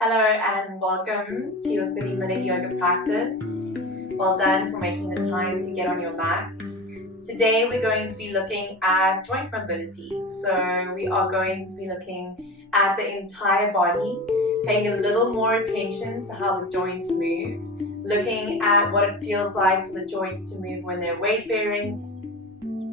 Hello and welcome to your 30-minute yoga practice. Well done for making the time to get on your mat. Today we're going to be looking at joint mobility. So we are going to be looking at the entire body, paying a little more attention to how the joints move, looking at what it feels like for the joints to move when they're weight-bearing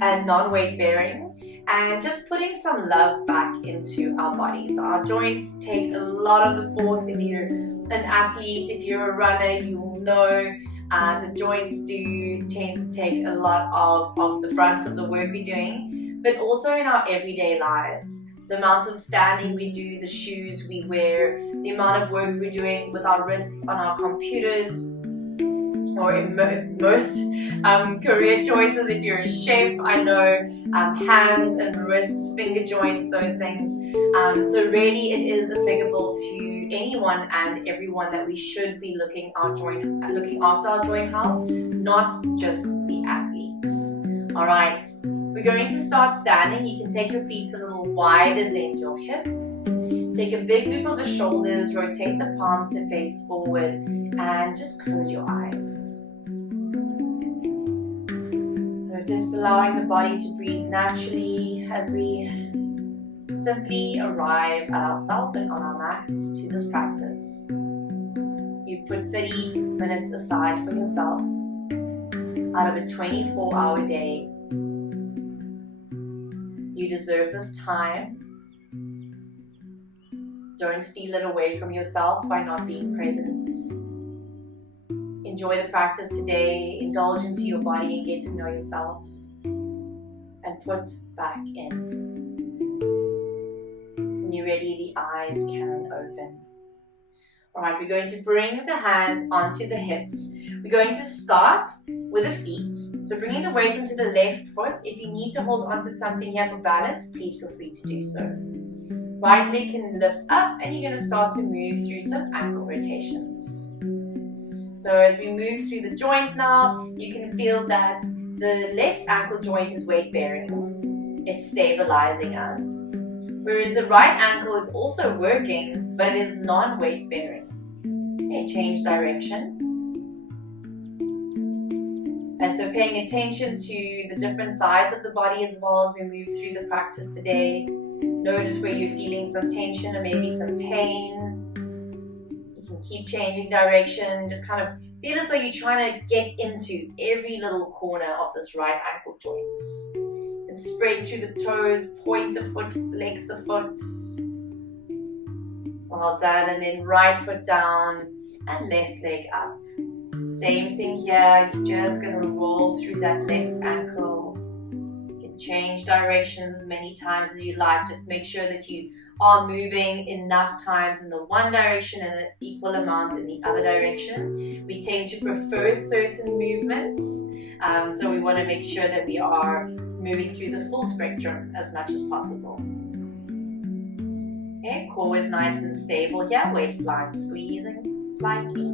and non-weight bearing, and just putting some love back into our bodies. So our joints take a lot of the force. If you're an athlete, if you're a runner, you will know the joints do tend to take a lot of the brunt of the work we're doing, but also in our everyday lives. The amount of standing we do, the shoes we wear, the amount of work we're doing with our wrists on our computers, or in most career choices. If you're a chef, I know hands and wrists, finger joints, those things. So really it is applicable to anyone and everyone that we should be looking after our joint health, not just the athletes. All right, we're going to start standing. You can take your feet a little wider than your hips. Take a big loop of the shoulders, rotate the palms to face forward, and just close your eyes. So just allowing the body to breathe naturally as we simply arrive at ourselves and on our mat to this practice. You've put 30 minutes aside for yourself out of a 24-hour day. You deserve this time. Don't steal it away from yourself by not being present. Enjoy the practice today, indulge into your body and get to know yourself, and put back in. When you're ready, the eyes can open. Alright, we're going to bring the hands onto the hips. We're going to start with the feet. So bringing the weight into the left foot. If you need to hold onto something here for balance, please feel free to do so. Right leg can lift up, and you're going to start to move through some ankle rotations. So as we move through the joint now, you can feel that the left ankle joint is weight bearing. It's stabilizing us. Whereas the right ankle is also working, but it is non-weight bearing. Okay, change direction. And so paying attention to the different sides of the body as well as we move through the practice today. Notice where you're feeling some tension or maybe some pain. You can keep changing direction, just kind of feel as though you're trying to get into every little corner of this right ankle joint. And spread through the toes, point the foot, flex the foot. Well done, and then right foot down and left leg up. Same thing here, you're just going to roll through that left ankle. You can change directions as many times as you like, just make sure that you are moving enough times in the one direction and an equal amount in the other direction. We tend to prefer certain movements, so we want to make sure that we are moving through the full spectrum as much as possible. Okay, core is nice and stable here, waistline squeezing slightly.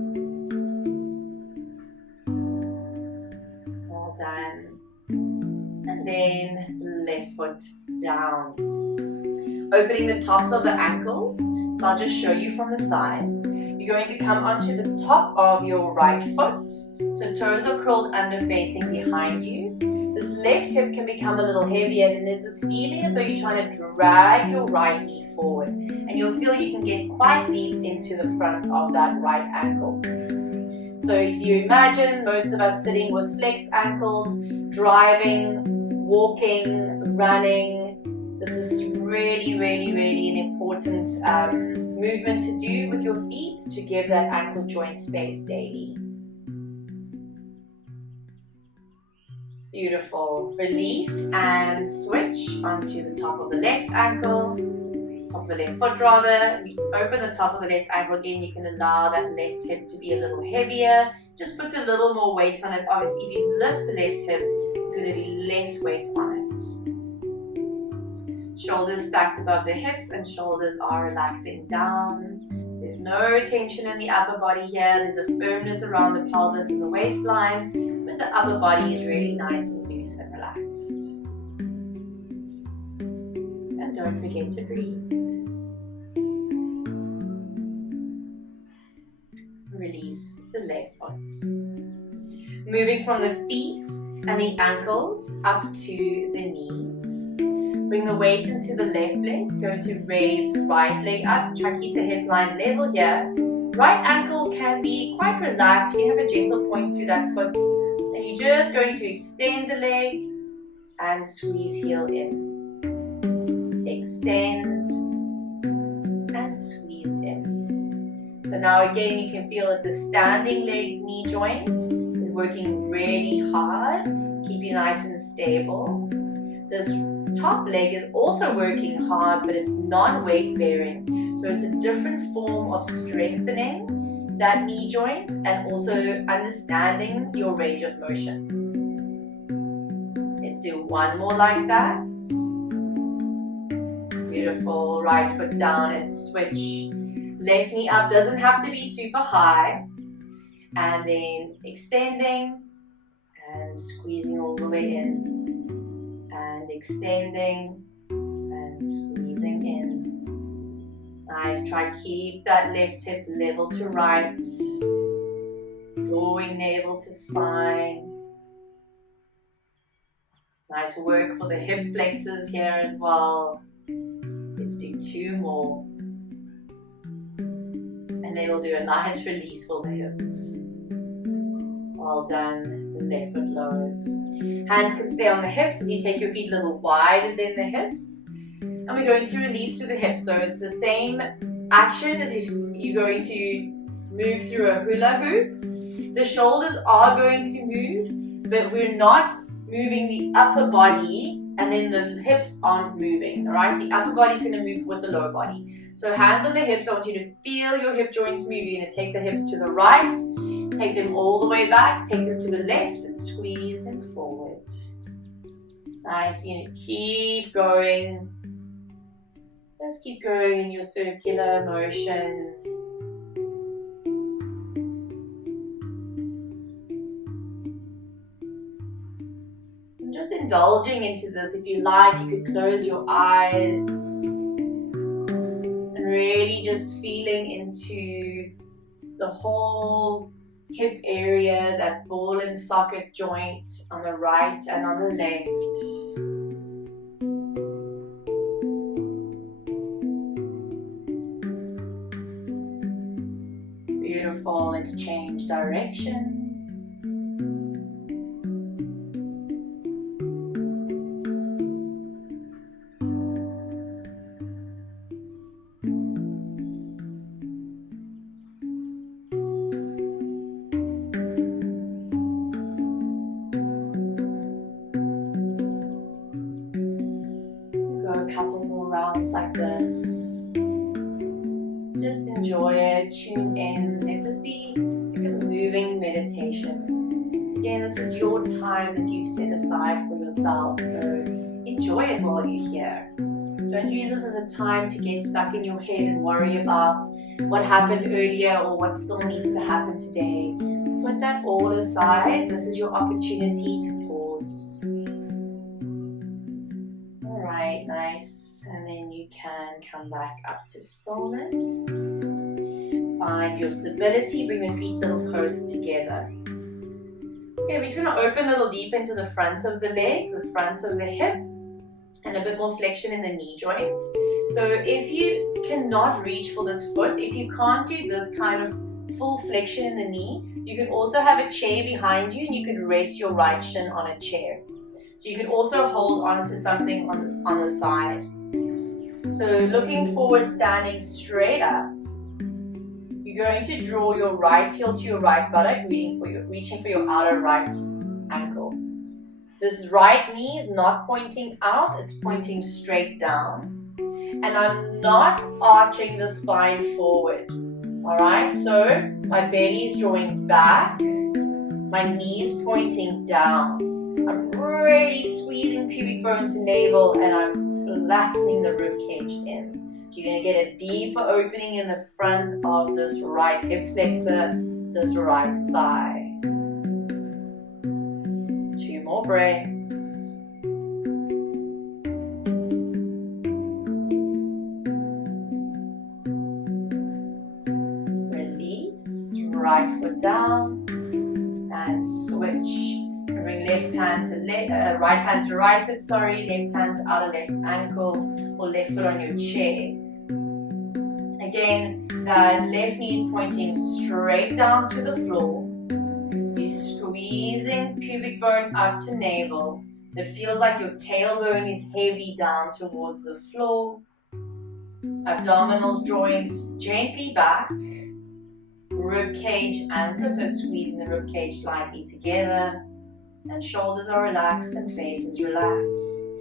Well done. And then left foot down. Opening the tops of the ankles, so I'll just show you from the side. You're going to come onto the top of your right foot, so toes are curled under facing behind you. This left hip can become a little heavier, and there's this feeling as though you're trying to drag your right knee forward, and you'll feel you can get quite deep into the front of that right ankle. So if you imagine most of us sitting with flexed ankles, driving, walking, running, this is really an important movement to do with your feet to give that ankle joint space daily. Beautiful. Release and switch onto the top of the left ankle, top of the left foot rather. You open the top of the left ankle again, you can allow that left hip to be a little heavier. Just put a little more weight on it. Obviously, if you lift the left hip, it's going to be less weight on it. Shoulders stacked above the hips and shoulders are relaxing down. There's no tension in the upper body here. There's a firmness around the pelvis and the waistline, but the upper body is really nice and loose and relaxed. And don't forget to breathe. left foot. Moving from the feet and the ankles up to the knees. Bring the weight into the left leg. Going to raise right leg up. Try to keep the hip line level here. Right ankle can be quite relaxed. You can have a gentle point through that foot. And you're just going to extend the leg and squeeze heel in. Extend and squeeze in. So now again you can feel that the standing leg's knee joint is working really hard. Keep you nice and stable. This top leg is also working hard, but it's non-weight bearing. So it's a different form of strengthening that knee joint and also understanding your range of motion. Let's do one more like that. Beautiful. Right foot down and switch. Left knee up, doesn't have to be super high. And then extending and squeezing all the way in. And extending and squeezing in. Nice. Try to keep that left hip level to right. Drawing navel to spine. Nice work for the hip flexors here as well. Let's do two more. And then we'll do a nice release for the hips. Well done. Left foot lowers. Hands can stay on the hips as you take your feet a little wider than the hips. And we're going to release through the hips. So it's the same action as if you're going to move through a hula hoop. The shoulders are going to move, but we're not moving the upper body and then the hips aren't moving, all right? The upper body is going to move with the lower body. So hands on the hips, I want you to feel your hip joints move. You're going to take the hips to the right, take them all the way back, take them to the left and squeeze them forward. Nice, you're going to keep going. Just keep going in your circular motion. Just indulging into this. If you like, you could close your eyes and really just feeling into the whole hip area, that ball and socket joint on the right and on the left. Beautiful. Let's change direction. A couple more rounds like this. Just enjoy it, tune in, let this be like a moving meditation. Again, this is your time that you've set aside for yourself, so enjoy it while you're here. Don't use this as a time to get stuck in your head and worry about what happened earlier or what still needs to happen today. Put that all aside. This is your opportunity to pause. Nice, and then you can come back up to stillness. Find your stability, bring the feet a little closer together. Okay, we're just going to open a little deep into the front of the legs, the front of the hip, and a bit more flexion in the knee joint. So if you cannot reach for this foot, if you can't do this kind of full flexion in the knee, you can also have a chair behind you and you could rest your right shin on a chair. So you can also hold on to something on the side. So looking forward, standing straight up. You're going to draw your right heel to your right buttock, reaching for your outer right ankle. This right knee is not pointing out, it's pointing straight down. And I'm not arching the spine forward. Alright, so my belly is drawing back, my knees pointing down. I'm really squeezing pubic bone to navel and I'm flattening the rib cage in. So you're going to get a deeper opening in the front of this right hip flexor, this right thigh. 2 more breaths. Release. right foot down and switch. Bring left hand to right hand to right hip, left hand to outer left ankle or left foot on your chair. Again, the left knee is pointing straight down to the floor. You're squeezing pubic bone up to navel, so it feels like your tailbone is heavy down towards the floor. Abdominals drawing gently back. Rib cage anchor, so squeezing the rib cage slightly together. And shoulders are relaxed and face is relaxed.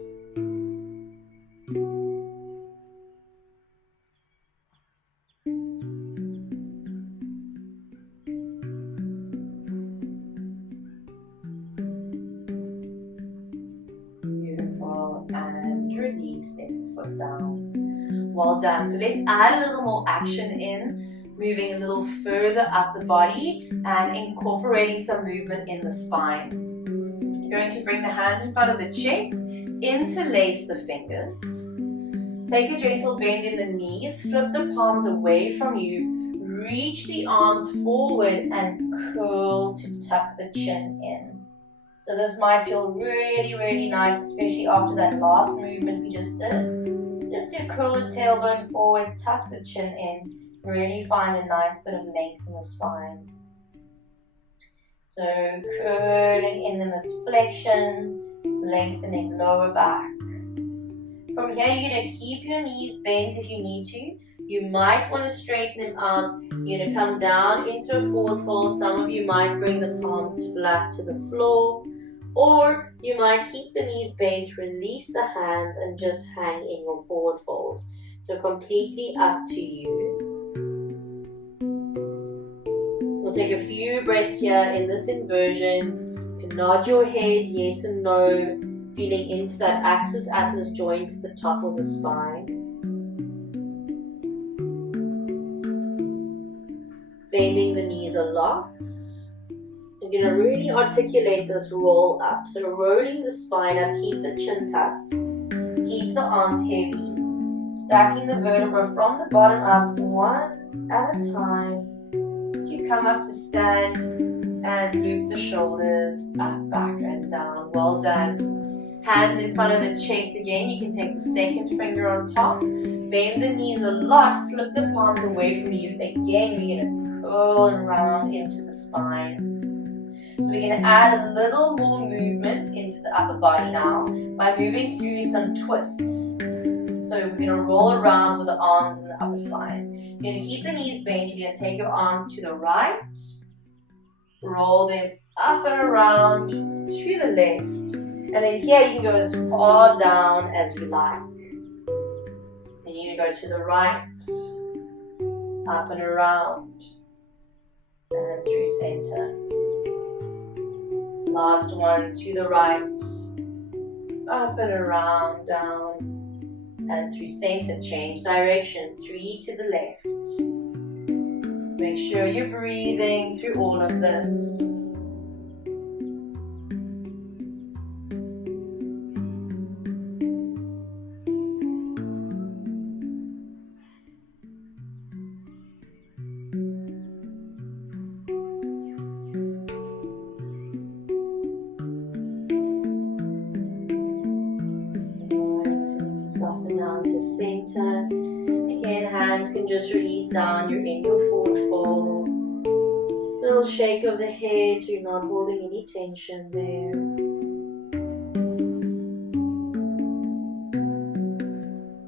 Beautiful. And release, step the foot down. Well done. So let's add a little more action in, moving a little further up the body and incorporating some movement in the spine. You're going to bring the hands in front of the chest, interlace the fingers. Take a gentle bend in the knees, flip the palms away from you, reach the arms forward and curl to tuck the chin in. So this might feel really, really nice, especially after that last movement we just did. Just to curl the tailbone forward, tuck the chin in, really find a nice bit of length in the spine. So curling in this flexion, lengthening lower back. From here you're going to keep your knees bent if you need to. You might want to straighten them out. You're going to come down into a forward fold. Some of you might bring the palms flat to the floor. Or you might keep the knees bent, release the hands and just hang in your forward fold. So completely up to you. We'll take a few breaths here in this inversion. You can nod your head yes and no, feeling into that axis atlas joint at the top of the spine. Bending the knees a lot. You're going to really articulate this roll up. So rolling the spine up, keep the chin tucked, keep the arms heavy, stacking the vertebra from the bottom up one at a time. You come up to stand and loop the shoulders up, back and down. Well done. Hands in front of the chest again. You can take the second finger on top. Bend the knees a lot. Flip the palms away from you. Again, we're going to curl and round into the spine. So we're going to add a little more movement into the upper body now by moving through some twists. So we're going to roll around with the arms in the upper spine. You're going to keep the knees bent. You're going to take your arms to the right, roll them up and around to the left, and then here you can go as far down as you like. Then you're going to go to the right, up and around, and through center. Last one, to the right, up and around, down, and through center. Change direction, 3 to the left. Make sure you're breathing through all of this. Soften down to center. Again, hands can just release down. You're in your forward fold. Little shake of the head so you're not holding any tension there.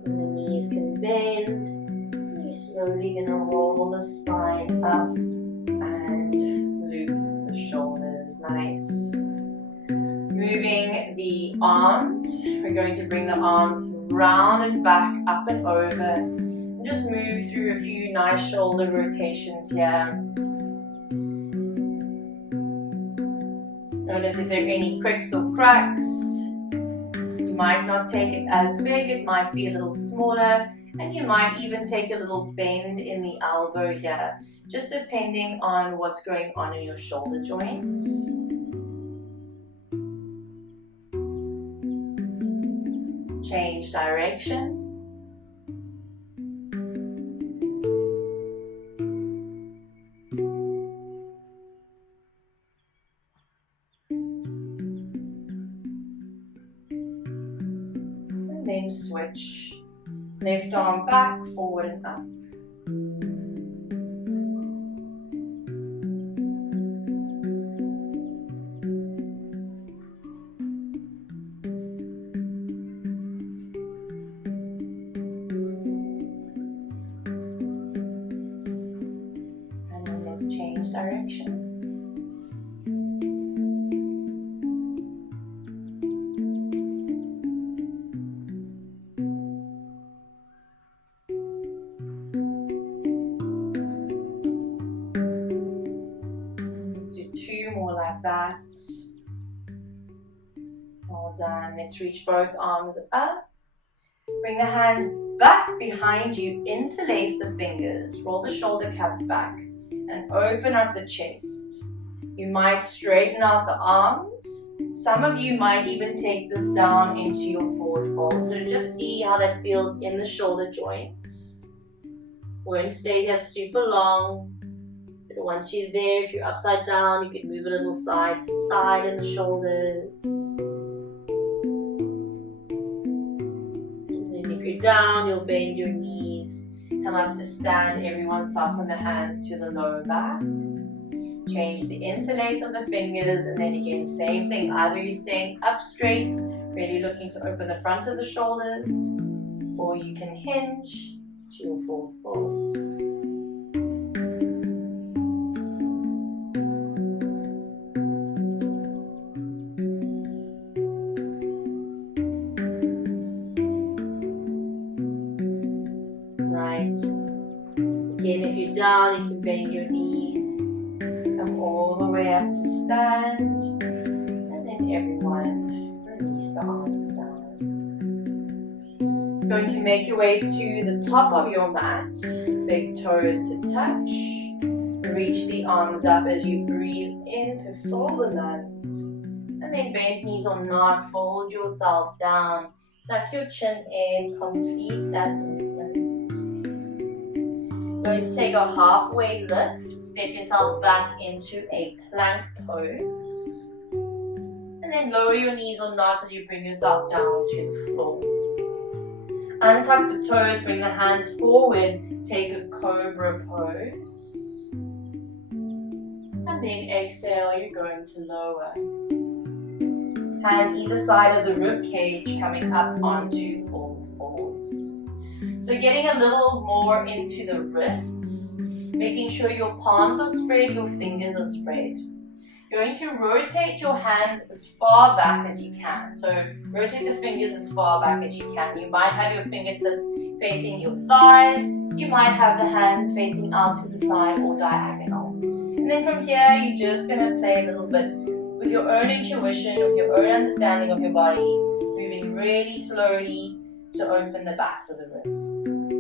And the knees can bend. You're slowly going to roll the spine up and loop the shoulders. Nice. Moving the arms, we're going to bring the arms round and back, up and over, and just move through a few nice shoulder rotations here. Notice if there are any cricks or cracks. You might not take it as big, it might be a little smaller, and you might even take a little bend in the elbow here, just depending on what's going on in your shoulder joint. Change direction. hinge switch. Left arm back, forward and up. And then let's change direction. Two more like that. All done. Let's reach both arms up. Bring the hands back behind you. Interlace the fingers. Roll the shoulder caps back and open up the chest. You might straighten out the arms. Some of you might even take this down into your forward fold. So just see how that feels in the shoulder joints. Won't stay here super long. But once you're there, if you're upside down, you can move a little side to side in the shoulders. And then if you're down, you'll bend your knees. Come up to stand. Everyone soften the hands to the lower back. Change the interlace of the fingers, and then again, same thing. Either you're staying up straight, really looking to open the front of the shoulders, or you can hinge to your forward fold. Right. Again, if you're down, you can bend your knees. Come all the way up to stand. And then everyone, release the arms down. You're going to make your way to the top of your mat. Big toes to touch. Reach the arms up as you breathe in to fill the lungs. And then bend knees or not, fold yourself down. Tuck your chin in, complete that movement. Going to take a halfway lift, step yourself back into a plank pose. And then lower your knees or not as you bring yourself down to the floor. Untuck the toes, bring the hands forward, take a cobra pose. And then exhale, you're going to lower. Hands either side of the rib cage coming up onto all fours. So getting a little more into the wrists, making sure your palms are spread, your fingers are spread. You're going to rotate your hands as far back as you can. So rotate the fingers as far back as you can. You might have your fingertips facing your thighs. You might have the hands facing out to the side or diagonal. And then from here, you're just going to play a little bit with your own intuition, with your own understanding of your body, moving really slowly to open the backs of the wrists.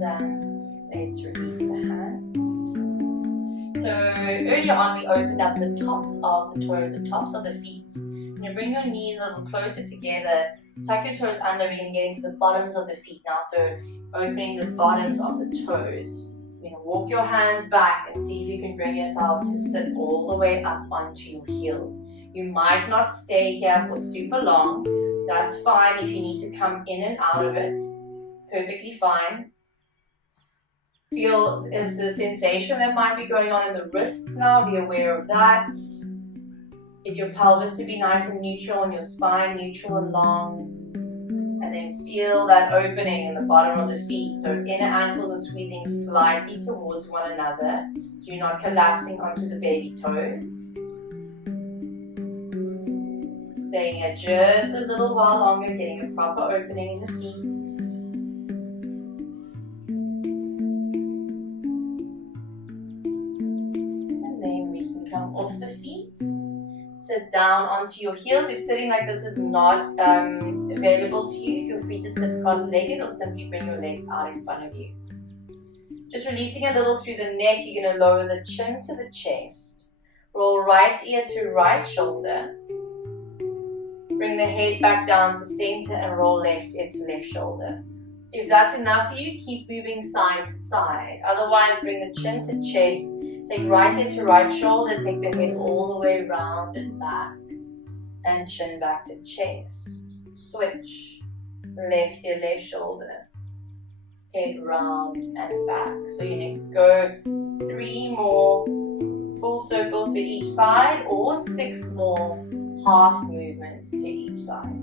Done. Let's release the hands. So earlier on we opened up the tops of the toes, the tops of the feet. You're going to bring your knees a little closer together, tuck your toes under and get into the bottoms of the feet now. So opening the bottoms of the toes. You're going to walk your hands back and see if you can bring yourself to sit all the way up onto your heels. You might not stay here for super long. That's fine if you need to come in and out of it. Perfectly fine. Feel is the sensation that might be going on in the wrists now, be aware of that. Get your pelvis to be nice and neutral and your spine neutral and long. And then feel that opening in the bottom of the feet. So inner ankles are squeezing slightly towards one another. So you're not collapsing onto the baby toes. Staying here just a little while longer, getting a proper opening in the feet. Off the feet, Sit down onto your heels. If sitting like this is not available to you, feel free to sit cross-legged or simply bring your legs out in front of you. Just releasing a little through the neck, you're going to lower the chin to the chest. Roll right ear to right shoulder. Bring the head back down to center and roll left ear to left shoulder. If that's enough for you, keep moving side to side. Otherwise, bring the chin to chest. Take right ear to right shoulder. Take the head all the way round and back. And chin back to chest. Switch. Left ear, left shoulder. Head round and back. So you need to go 3 more full circles to each side or 6 more half movements to each side.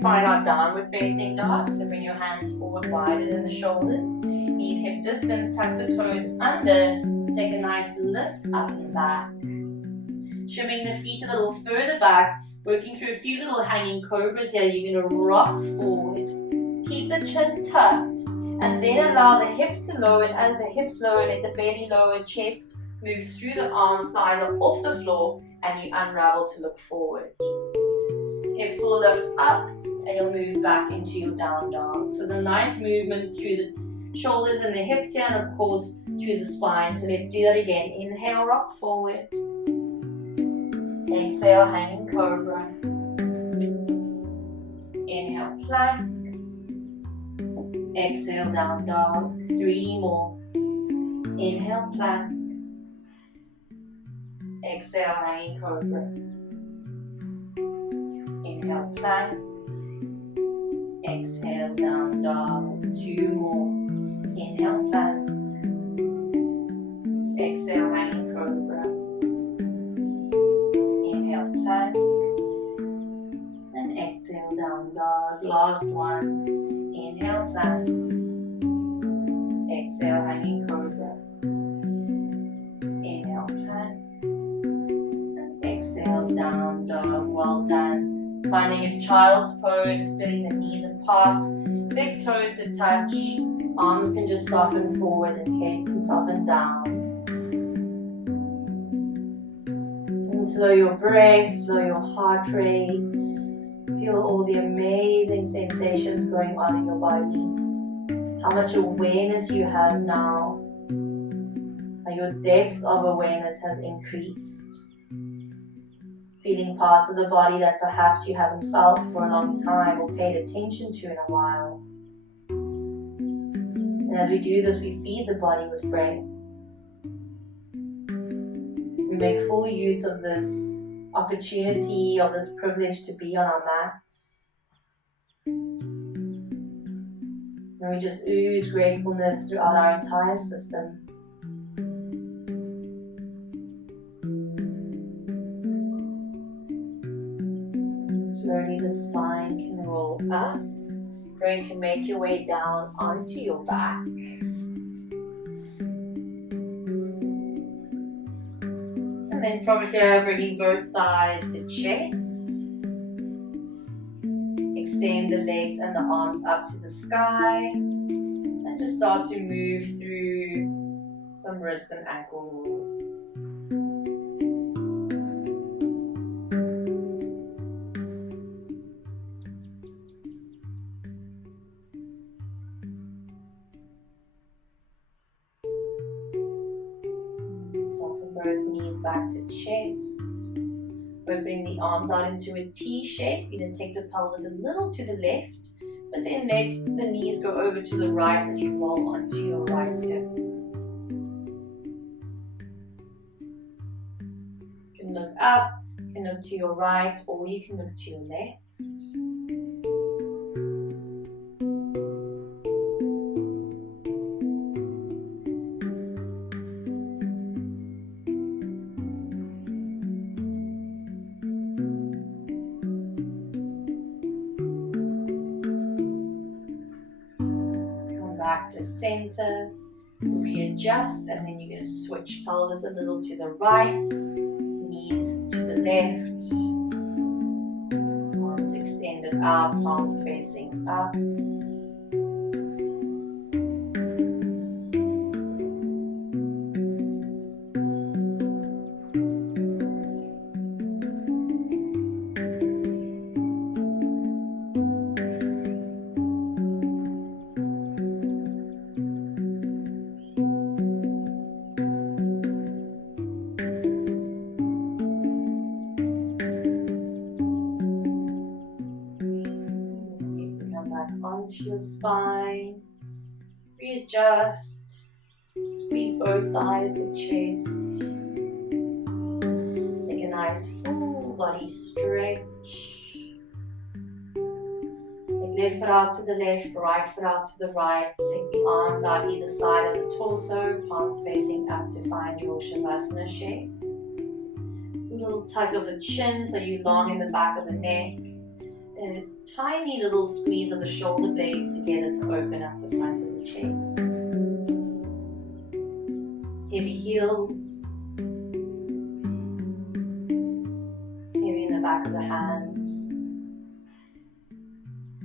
Find our downward facing dog. So bring your hands forward wider than the shoulders. Knees hip distance, tuck the toes under. Take a nice lift up and back. Shimming the feet a little further back. Working through a few little hanging cobras here. You're going to rock forward. Keep the chin tucked. And then allow the hips to lower. And as the hips lower, let the belly lower. Chest moves through the arms. Thighs are off the floor. And you unravel to look forward. Hips will lift up. And you'll move back into your down dog. So there's a nice movement through the shoulders and the hips here, and of course through the spine. So let's do that again. Inhale, rock forward. Exhale, hanging cobra. Inhale, plank. Exhale, down dog. 3 more. Inhale, plank. Exhale, hanging cobra. Inhale, plank. Exhale, down dog. 2 more. Inhale, plank. Exhale, hanging cobra. Inhale, plank. And exhale, down dog. Last one. Inhale, plank. Exhale, hanging cobra. Inhale, plank. And exhale, down dog. Well done. Finding a child's pose, splitting the knees apart, big toes to touch, arms can just soften forward and head can soften down. And slow your breath, slow your heart rate, feel all the amazing sensations going on in your body. How much awareness you have now, how your depth of awareness has increased. Feeling parts of the body that perhaps you haven't felt for a long time or paid attention to in a while. And as we do this, we feed the body with breath. We make full use of this opportunity, of this privilege to be on our mats. And we just ooze gratefulness throughout our entire system. Slowly the spine can roll up. Going to make your way down onto your back. And then from here, bringing both thighs to chest. Extend the legs and the arms up to the sky. And just start to move through some wrist and ankle rolls. Soften both knees back to chest. Opening the arms out into a T shape. You're going to take the pelvis a little to the left, but then let the knees go over to the right as you roll onto your right hip. You can look up, you can look to your right, or you can look to your left. back to center, readjust, and then you're going to switch pelvis a little to the right, knees to the left, arms extended out, palms facing up. Onto your spine, readjust, squeeze both thighs to chest, take a nice full body stretch, take left foot out to the left, right foot out to the right, take the arms out either side of the torso, palms facing up to find your Shavasana shape. A little tug of the chin so you long in the back of the neck. And a tiny little squeeze of the shoulder blades together to open up the front of the chest. Heavy heels. Heavy in the back of the hands.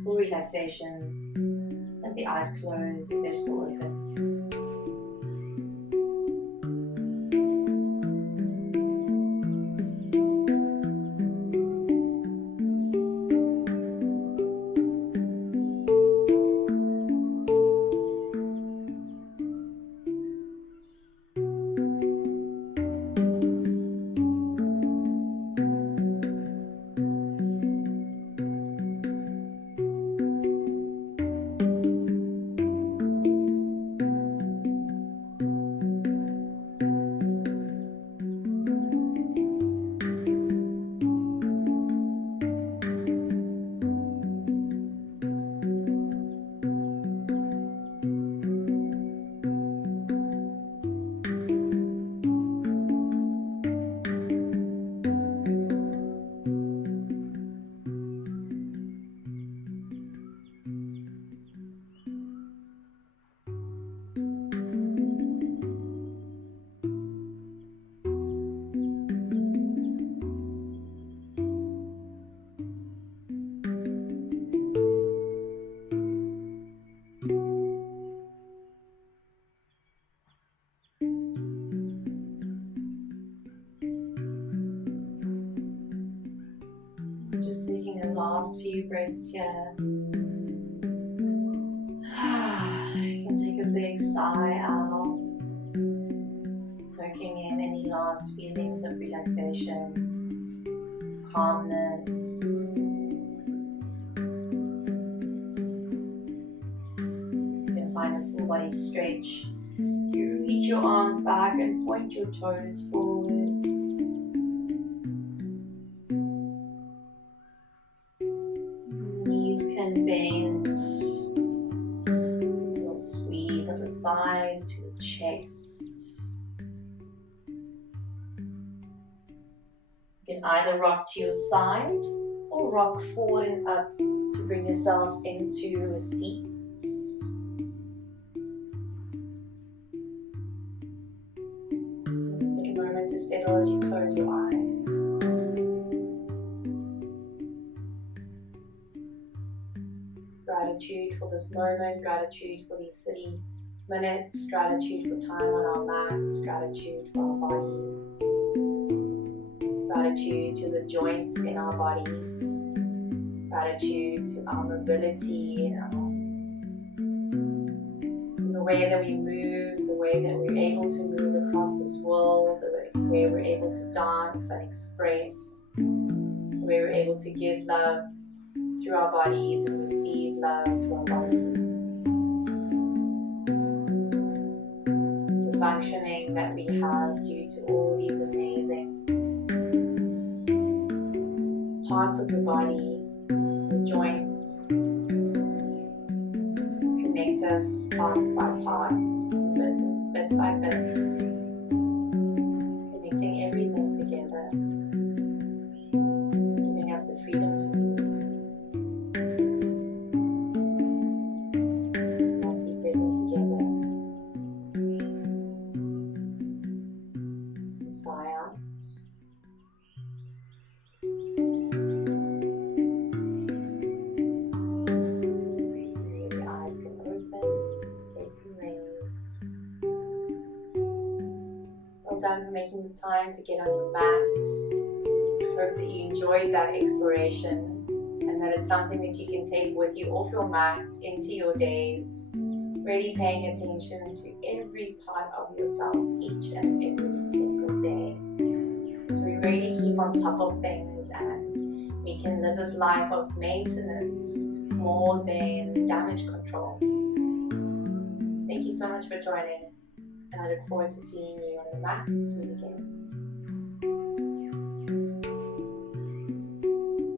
Full relaxation as the eyes close if they're still open. Just taking the last few breaths here. You can take a big sigh out, soaking in any last feelings of relaxation, calmness. You can find a full body stretch. You reach your arms back and point your toes forward. Bend, a little squeeze of the thighs to the chest. You can either rock to your side or rock forward and up to bring yourself into a seat. Take a moment to settle as you close your eyes. Gratitude for this moment, gratitude for these 30 minutes, gratitude for time on our mat, gratitude for our bodies, gratitude to the joints in our bodies, gratitude to our mobility, the way that we move, the way that we're able to move across this world, the way we're able to dance and express, the way we're able to give love through our bodies and receive love through our bodies. The functioning that we have due to all these amazing parts of the body, the joints, connect us part by part, bit by bit, connecting everything together, giving us the freedom to move. Nice deep breath into everyone for making the time to get on your mat. I hope that you enjoyed that exploration and that it's something that you can take with you off your mat into your days, really paying attention to every part of yourself each and every single day. So we really keep on top of things and we can live this life of maintenance more than damage control. Thank you so much for joining, and I look forward to seeing you on the mat soon again.